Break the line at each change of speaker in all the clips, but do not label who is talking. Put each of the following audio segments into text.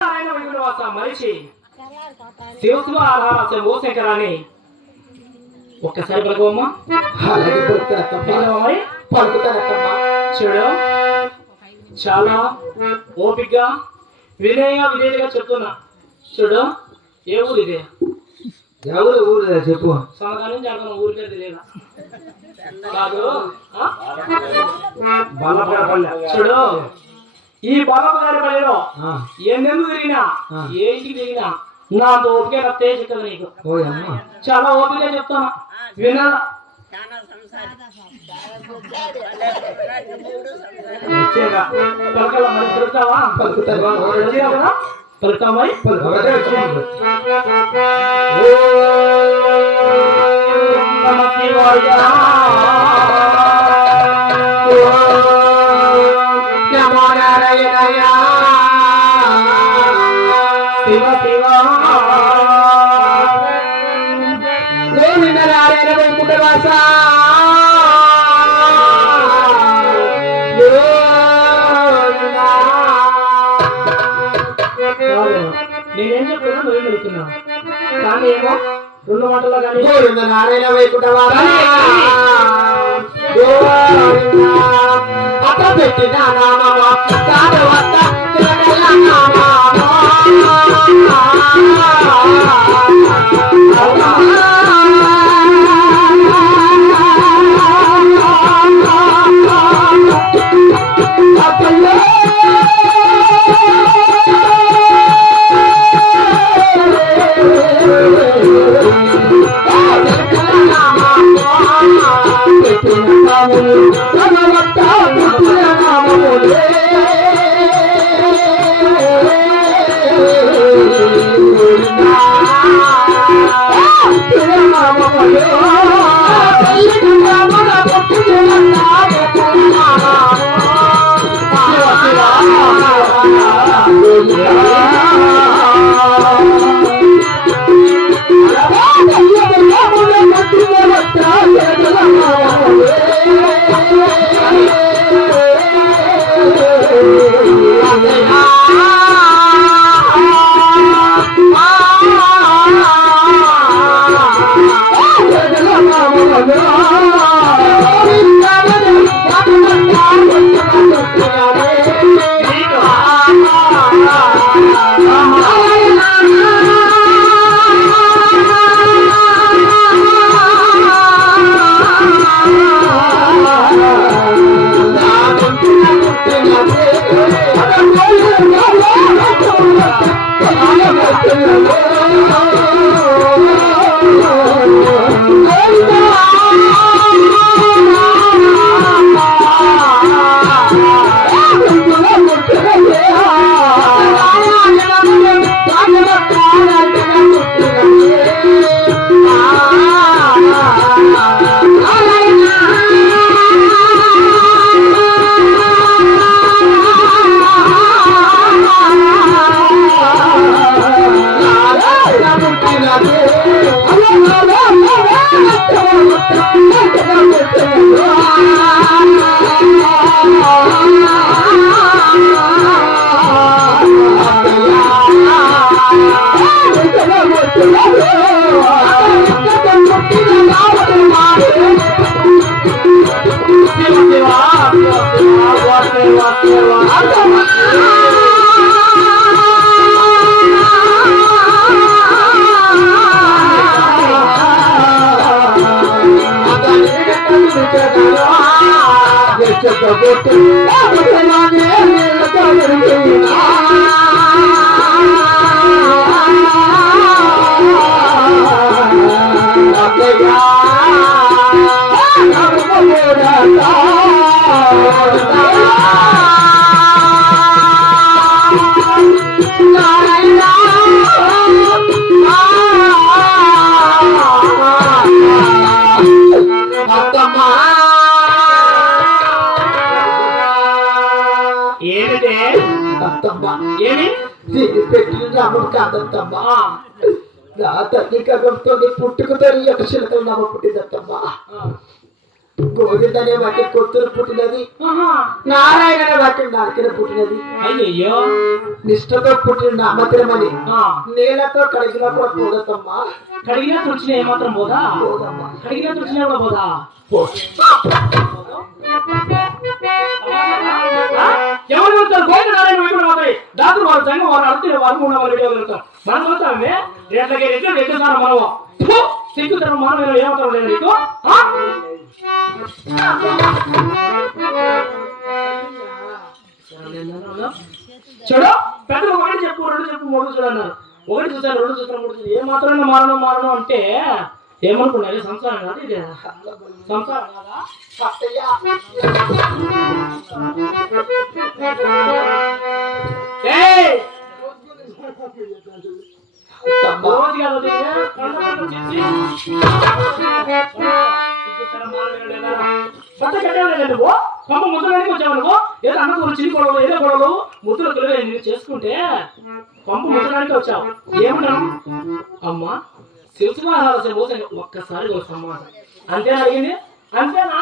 ఆయన వైకుంఠవాస మనిషి శివశివ ఆధార ఓ ఒక్కసారి పలుకోమ్మా చూడు చాలా ఓపిగ్గా వినయ విధేయగా చెప్తున్నా చూడు ఏ ఊరు ఇది
ఎవరు ఊరు చెప్పు
సొనగా నుంచి అక్కడ ఊరి పేరు తెలియదా కాదు ఆ? చూడు ఈ బాలప్ప గారి
ఆ,
ఎన్నెందుకు తిరిగినా
ఆ.
ఏ ఇంటికి తిరిగినా నా అంత ఓపిక నీకు. చాలా ఓపిక చెప్తాను. వినాలా వచ్చేగా పలకాల
గోవింద నారాయణ వైకుంఠ
నేనేం చెప్తున్నా? నువ్వేం వెళ్తున్నావు కానీ ఏమో రెండు మాటల్లో కానీ
నారాయణ వైకుంఠ వాస పెట్టిన నామమా కాదు తిరగల
الله I'm I'm gonna make you. Oh, جي رو ఏమి?
పెట్టిన రాముడు కాదత్తమ్మా
ఆ,
నా తల్లి గర్భంతో పుట్టుకు తల్లి యొక్క శిలకలు
బట్టి పొత్తులు పుట్టినది.
ఆహా.
నారాయణనే బట్టి నరకన పుట్టినది.
అయ్యయ్యో.
నిష్ఠతో పుట్టిన నామతిరమని నీళ్ళతో కడిగిన కూడా పోదమ్మా
కడిగినా తుడిచిన ఏమాత్రం పోదా
పోదమ్మా
కడిగినా తుడిచినా కూడా పోదా? ఎవరు వెళ్తారు గోవింద నారాయణ వైపు పోతాయి దాంతో వారు సంఘం వారు అడుగుతున్న వారు మూడు వాళ్ళు వీడియో వెళ్తారు మనం పోతామే రేట్లకి రెట్లు రెట్లుతారు మనము ఫు! సిగ్గుతారు మనం ఏమవుతారు లేదు నీకు? చూడు పెద్దలు ఒకటి చెప్పు రెండు చెప్పు మూడు చూడన్నారు ఒకటి చూసారు రెండు చూసారు మూడు చూసారు ఏ మాత్రం మారడం మారడం అంటే ఏమనుకున్నారు? సంసారం కాదు సంసారం కాదా? రోజు కాదు బట్ట నువ్వు పంప ముద్రలోకి వచ్చావు నువ్వు? ఏదో అన్నకు చిన్న గొడవలు ఏదో గొడవలు ముద్రలు చేసుకుంటే పంప ముద్రడానికి వచ్చావు. ఏమన్నాను అమ్మా శివసింహారాల మోసం ఒక్కసారి ఒక సమాసం అంతేనా? అడిగింది అంతేనా?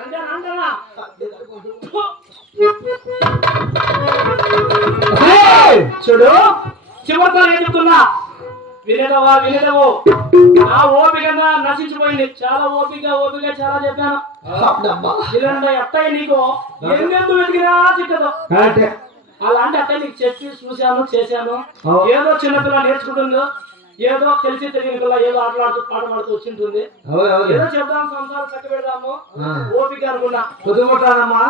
అంతేనా? అంతేనా! చూడు చివరితో నేను చెప్తున్నా? వినేదవా వినేదవు నా ఓపిక నశించిపోయింది. చాలా ఓపిక ఓపిక చాలా చెప్పాను. ఇలాంటి అత్తయ్య నీకు ఎన్నెందు వెతికినా చిక్కదు. అలాంటి అత్తయ్య నీకు చెప్పి చూశాను చేశాను ఏదో చిన్నపిల్ల నేర్చుకుంటుందో ఏదో తెలిసి తెలియని పిల్ల ఏదో ఆటలాడుతూ పాట పాడుతూ వచ్చింటుంది. ఏదో చెప్దాం సంసారం చక్క పెడదాము. ఓపిక అనుకున్నా
పొద్దుముట్టానమ్మా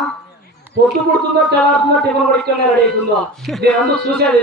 పొద్దు పుడుతుందో తెల్లారుతుందో టిఫిన్ కూడా ఇక్కడనే రెడీ అవుతుందో. నేను అందుకు చూసేది